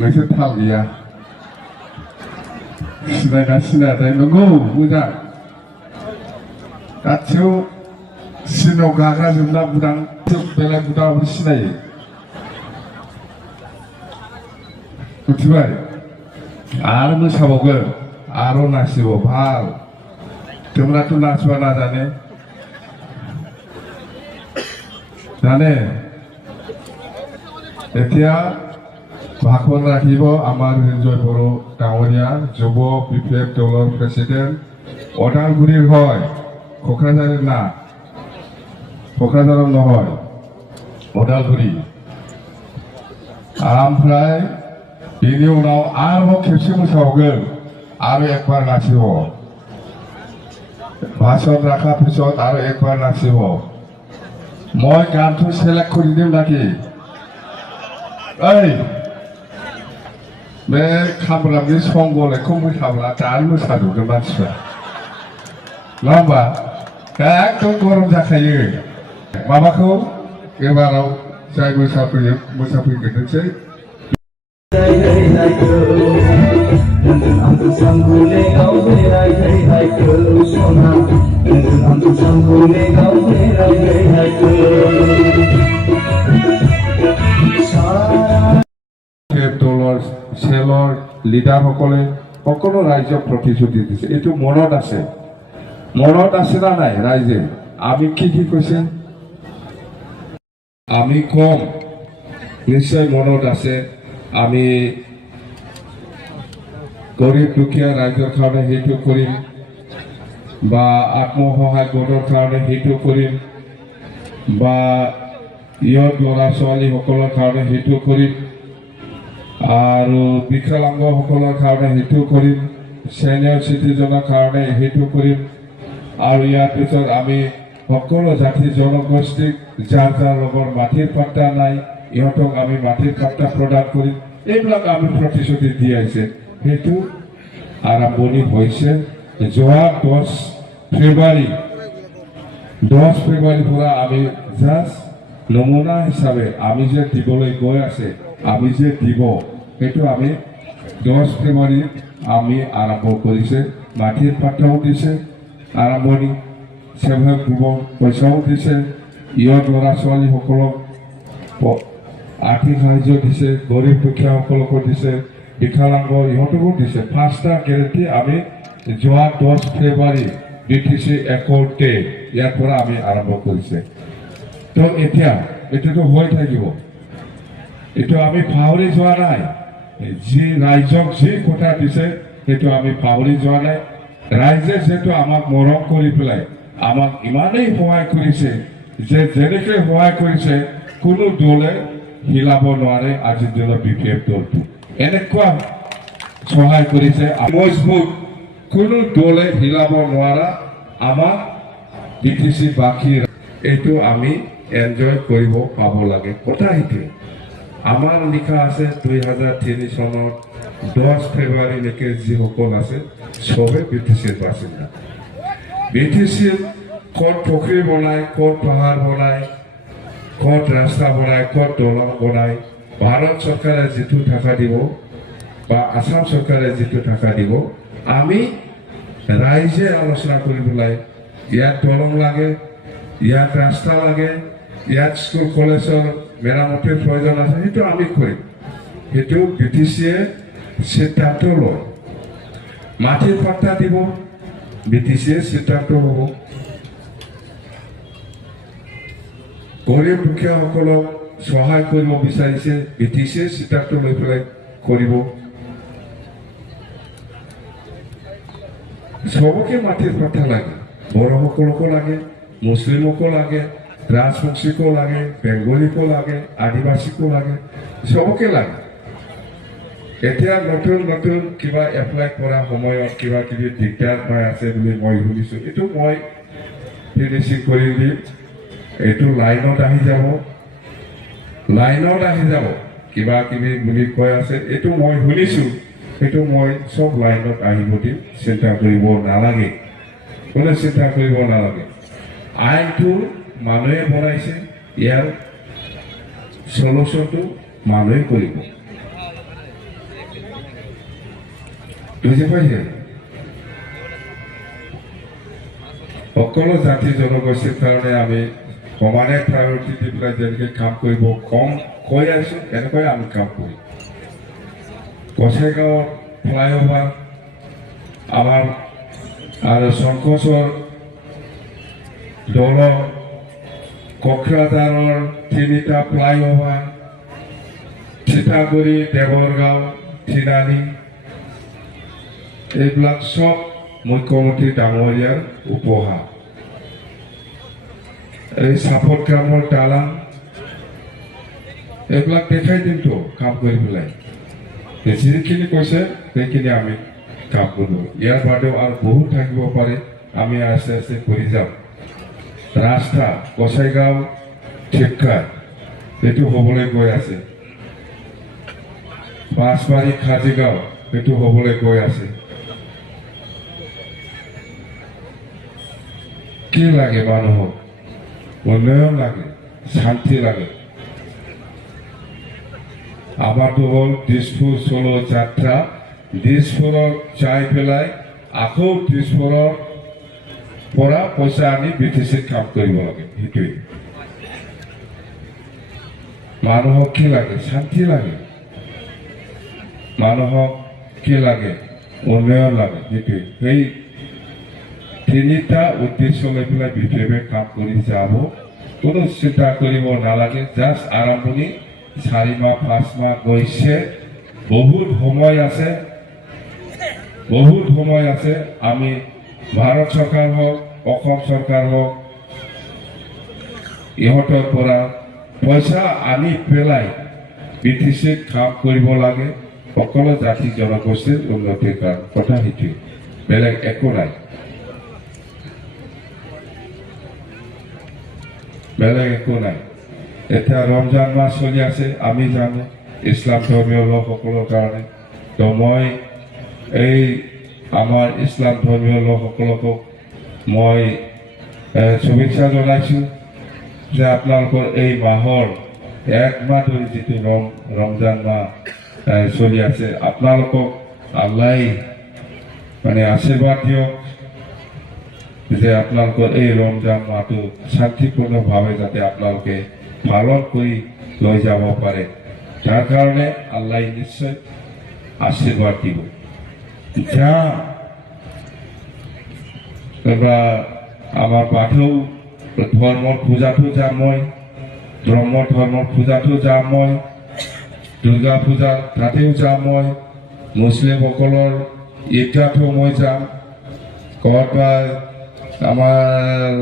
नोंसोर थाल गैया सिनायना सिनायाथाय नंगौ मोजां गासैयाव सिनाव गाग्राजोबना बुदां बेलेग बुदांआबो सिनायो मिथिबाय आरो मोसाबावगोन आरो नाचिबाव ভাল তোমরাতো নাচবা না জানে এতিয়া ভাষণ ৰাখিব আমাৰ ৰিঞ্জয় বড়ো ডাঙৰীয়া যুৱ বিপ্লৱ দলৰ প্ৰেচিডেণ্ট ওদালগুৰিৰ হয় কোকৰাঝাৰৰ না কোকৰাঝাৰৰ নহয় ওদালগুৰি ओमफ्राय बेनि उनाव आरोबाव खेबसे मोसाबावगोन आरो एकबार नाचिब भाषण राखा पिছত आरो एकबार नाचिब মই গানটো সিলেক্ট কৰি দিম নাকি ओइ बे खामब्रामनि सं बलेखौ मोसाब्ला दानो मोसाजोबगोन मानसिफ्रा नङा होमबा एकदम गरम जाखायो माबाखौ एबाराव जाय मोसाफैग्रोनोसै দলৰ চেলৰ লিডাৰসকলে সকলো ৰাইজক প্ৰতিশ্ৰুতি দিছে এইটো মনত আছে না নাই ৰাইজে আমি কি কৈছে আমি কম নিশ্চয় মনত আছে আমি গৰিব দুখীয়া ৰাইজৰ কাৰণে সেইটো কৰিম বা আত্মসহায়ক গোটৰ কাৰণে সেইটো কৰিম বা ইয়ত ল'ৰা ছোৱালীসকলৰ কাৰণে সেইটো কৰিম আৰু বিকলাংগসকলৰ কাৰণে সেইটো কৰিম সিনিয়ৰ সিটিজেনৰ কাৰণে সেইটো কৰিম আৰু ইয়াৰ পিছত আমি সকলো জাতি জনগোষ্ঠীক যাৰ যাৰ লগৰ মাটিৰ পাট্টা নাই ইহঁতক আমি মাটিৰ পাট্টা প্ৰদান কৰিম এইবিলাক আমি প্ৰতিশ্ৰুতি দি আহিছে সেইটো আৰম্ভণি হৈছে যোৱা 10 ফেব্ৰুৱাৰীৰ পৰা আমি জাষ্ট নমুনা হিচাপে আমি যে দিবলৈ গৈ আছে আমি যে দিব সেইটো আমি 10 ফেব্ৰুৱাৰী আমি আৰম্ভ কৰিছে মাটিৰ পাট্টাও দিছে আৰম্ভণি সেভাগ গ্ৰুপক পইচাও দিছে ইয়ত ল'ৰা ছোৱালীসকলক আৰ্থিক সাহায্য দিছে গৰীব দুখীয়াসকলকো দিছে বিকলাংগ ইহঁতকো দিছে 5টা গেৰেণ্টি আমি যোৱা 10 ফেব্ৰুৱাৰী বিটিচি একৰ্ডে ইয়াৰ পৰা আমি আৰম্ভ কৰিছে তো এতিয়া এইটোতো হৈ থাকিব এইটো আমি পাহৰি যোৱা নাই যি ৰাইজক যি কথা দিছে সেইটো আমি পাহৰি যোৱা নাই ৰাইজে যেটো আমাক মৰম কৰি পেলাই আমাক ইমানেই সহায় কৰিছে যে যেনেকৈ সহায় কৰিছে কোনো দলে হিলাব নোৱাৰে আজিৰ দিনৰ বিপেফ দলটো এনেকুৱা সহায় কৰিছে মজবুত কোনো দলে হিলাব নোৱাৰা আমাক বিটিচি বাকী এইটো আমি এনজয় কৰিব পাব লাগে কথা এইটো আমাৰ লিখা আছে 2003 চনৰ 10 ফেব্ৰুৱাৰীলৈকে যিসকল আছে সবে বিটিচিৰ বাসিন্দা বিটিচিৰ ক'ত পুখুৰী বনায় ক'ত পাহাৰ বনায় ক'ত ৰাস্তা বনায় ক'ত দলং বনায় ভাৰত চৰকাৰে যিটো টাকা দিব বা আসাম চৰকাৰে যিটো টাকা দিব আমি ৰাইজে আলোচনা কৰি পেলাই ইয়াত দলং লাগে ইয়াত ৰাস্তা লাগে ইয়াত স্কুল কলেজৰ মেৰামতিৰ প্ৰয়োজন আছে সেইটো আমি কৰিম সেইটো বিটিচিয়ে সিদ্ধান্ত লয় মাটিৰ পাট্টা দিব বিটিচিয়ে সিদ্ধান্ত হ'ব গৰীব দুখীয়াসকলক সহায় কৰিব বিচাৰিছে বিটিচিয়ে সিদ্ধান্ত লৈ পেলাই কৰিব সবকে মাটিৰ পাট্টা লাগে বড়োসকলকো লাগে মুছলিমকো লাগে ৰাজবংশীকো লাগে বেংগলীকো লাগে আদিবাসীকো লাগে সবকে লাগে এতিয়া নতুন কিবা এপ্লাই কৰা সময়ত কিবা কিবি দিগদাৰ পাই আছে বুলি মই শুনিছোঁ এইটো মই ফিনিচিং কৰি দিম এইটো লাইনত আহি যাব কিবা কিবি বুলি কৈ আছে এইটো মই শুনিছোঁ এইটো মই সব লাইনত আহিব দিম চিন্তা কৰিব নালাগে কোনো চিন্তা কৰিব নালাগে আইনটো মানুহে বনাইছে ইয়াৰ সলিউশনটো মানুহে কৰিব বুজি পাইছে সকলো জাতি জনগোষ্ঠীৰ কাৰণে আমি সমানে প্ৰায়ৰিটি দি পেলাই যেনেকৈ কাম কৰিব কম কৈ আছো এনেকৈ আমি কাম কৰিম গোসাইগাঁও ফ্লাইঅভাৰ আমাৰ আৰু শংকোচৰ দলং কোকৰাঝাৰৰ 3টা ফ্লাইঅভাৰ চিতাগুৰি দেৱৰগাঁও থিনানি এইবিলাক সব মুখ্যমন্ত্ৰী ডাঙৰীয়াৰ উপহাৰ এই চাপত গ্ৰামৰ দালাং এইবিলাক দেখাই দিমতো কাম কৰি পেলাই যিখিনি কৈছে সেইখিনি আমি কাম কৰোঁ ইয়াৰ বাদেও আৰু বহুত থাকিব পাৰে আমি আস্তে আস্তে কৰি যাম ৰাস্তা গোসাইগাঁও ঠিকঠাক এইটো হ'বলৈ গৈ আছে পাঁচবাৰী খাজিগাঁও এইটো হ'বলৈ গৈ আছে কি লাগে মানুহক উন্নয়ন লাগে শান্তি লাগে আমাৰটো হ'ল দিছপুৰ চলো যাত্ৰা দিছপুৰত যাই পেলাই আকৌ দিছপুৰৰ পৰা পইচা আনি BTCত কাম কৰিব লাগে সেইটোৱে মানুহক কি লাগে শান্তি লাগে মানুহক কি লাগে উন্নয়ন লাগে সেইটোৱে সেই 3টা উদ্দেশ্য লৈ পেলাই বিপ্লৱে কাম কৰি যাব কোনো চিন্তা কৰিব নালাগে জাষ্ট আৰম্ভণি 4 মাহ 5 মাহ গৈছে বহুত সময় আছে আমি ভাৰত চৰকাৰ হওক অসম চৰকাৰ হওক ইহঁতৰ পৰা পইচা আনি পেলাই BTCত কাম কৰিব লাগে সকলো জাতি জনগোষ্ঠীৰ উন্নতিৰ কাৰণে কথা সেইটোৱে বেলেগ একো নাই বেলেগ একো নাই এতিয়া ৰমজান মাহ চলি আছে আমি জানো ইছলাম ধৰ্মীয় লোকসকলৰ কাৰণে তো মই এই আমাৰ ইছলাম ধৰ্মীয় লোকসকলক মই শুভেচ্ছা জনাইছোঁ যে আপোনালোকৰ এই মাহৰ 1 মাহ ধৰি যিটো ৰমজান মাহ চলি আছে আপোনালোকক আল্লাই মানে আশীৰ্বাদ দিয়ক যে আপোনালোকৰ এই ৰমজান মাহটো শান্তিপূৰ্ণভাৱে যাতে আপোনালোকে পালন কৰি লৈ যাব পাৰে তাৰ কাৰণে আল্লাই নিশ্চয় আশীৰ্বাদ দিব যাম আমাৰ বাথৌ ধৰ্মৰ পূজাটো যাম মই ব্ৰহ্ম ধৰ্মৰ পূজাটো যাম মই দুৰ্গা পূজা তাতেও যাম মই মুছলিমসকলৰ ঈদগাহতো মই যাম ক'ৰবাত আমাৰ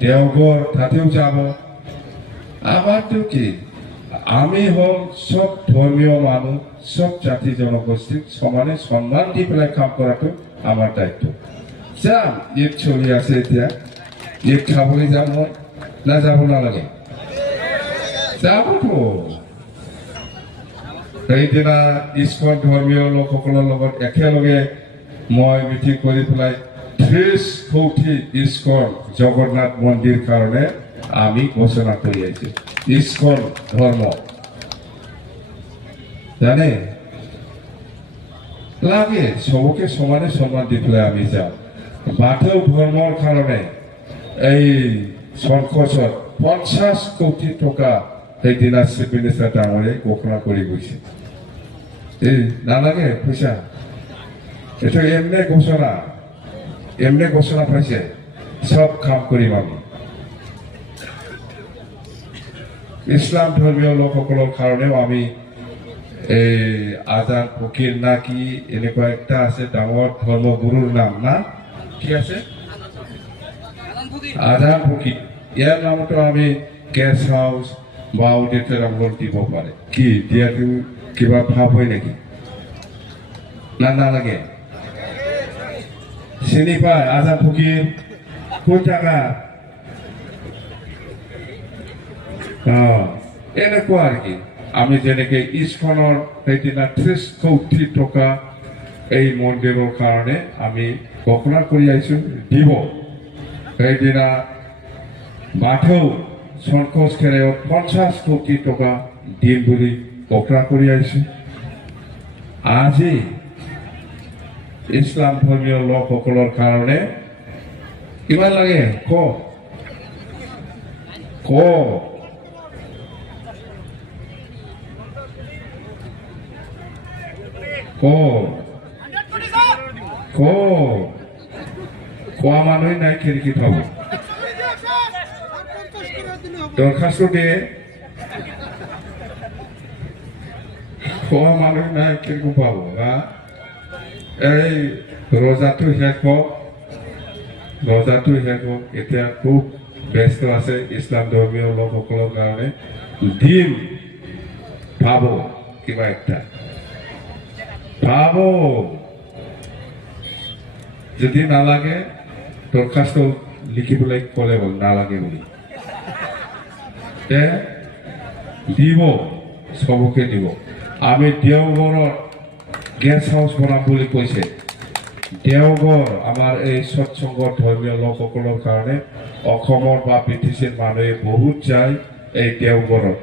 দেওঘৰ তাতেও যাব আমাৰতো কি আমি হ'ল সব ধৰ্মীয় মানুহ সব জাতি জনগোষ্ঠীক সমানে সন্মান দি পেলাই কাম কৰাটো আমাৰ দায়িত্ব যাম ঈদ চলি আছে এতিয়া ঈদ খাবলৈ যাম মই না যাব নালাগে যাবতো সেইদিনা ইস্কন ধৰ্মীয় লোকসকলৰ লগত একেলগে মই মিটিং কৰি পেলাই 30 কোটি ইস্কন জগন্নাথ মন্দিৰ কাৰণে আমি ঘোষণা কৰি আছো ইস্কন ধৰ্ম জানে লাগে সবকে সমানে সন্মান দি পেলাই আমি যাম বাথৌ ধৰ্মৰ কাৰণে এই সৰকচত 50 কোটি টকা সেইদিনা চিফ মিনিষ্টাৰ ডাঙৰীয়াই ঘোষণা কৰি গৈছে এই নালাগে পইচা এটা এমনি ঘোষণা পাইছে সব কাম কৰিম আমি ইছলাম ধৰ্মীয় লোকসকলৰ কাৰণেও আমি এই আজান ফকিৰ না কি এনেকুৱা একটা আছে ডাঙৰ ধৰ্মগুৰুৰ নাম না কি আছে আজান ফকিৰ ইয়াৰ নামতো আমি গেষ্ট হাউচ বা অডিটৰিয়াম দিব পাৰে কি দিয়াটো কিবা ভাৱ হয় নেকি না নালাগে চিনি পায় আজান ফকিৰ কোন জাগা এনেকুৱা আৰ কি আমি যেনেকে ইস্কনৰ সেইদিনা 30 কোটি টকা এই মন্দিৰৰ কাৰণে আমি ঘোষণা কৰি আহিছো দিব সেইদিনা বাথৌ সন্তোষ খেৰায়ত 50 কোটি টকা দিম বুলি ঘোষণা কৰি আহিছো আজি ইছলাম ধৰ্মীয় লোকসকলৰ কাৰণে কিমান লাগে ক ক ক ক কোৱা মানুহে নাই খিৰিকী থব দৰখাস্ত দিয়ে খোৱা মানুহ নাই কেনেকৈ পাব না এই ৰজাটো শেষ হওক এতিয়া খুব ব্যস্ত আছে ইছলাম ধৰ্মীয় লোকসকলৰ কাৰণে দিম পাব কিবা একটা পাব যদি নালাগে দৰখাস্ত লিখিবলৈ ক'লে হ'ল নালাগে বুলি দিব চবকে দিব আমি দেওঘৰত গেষ্ট হাউচ বনাম বুলি কৈছে দেওঘৰ আমাৰ এই সৎসংগ ধৰ্মীয় লোকসকলৰ কাৰণে অসমৰ বা BTCৰ মানুহে বহুত যায় এই দেওঘৰত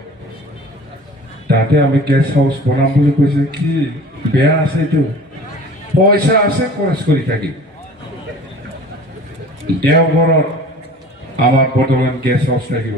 তাতে আমি গেষ্ট হাউচ বনাম বুলি কৈছে কি বেয়া আছে এইটো পইচা আছে খৰচ কৰি থাকিম দেওঘৰত আমাৰ বৰ্তমান গেষ্ট হাউচ থাকিব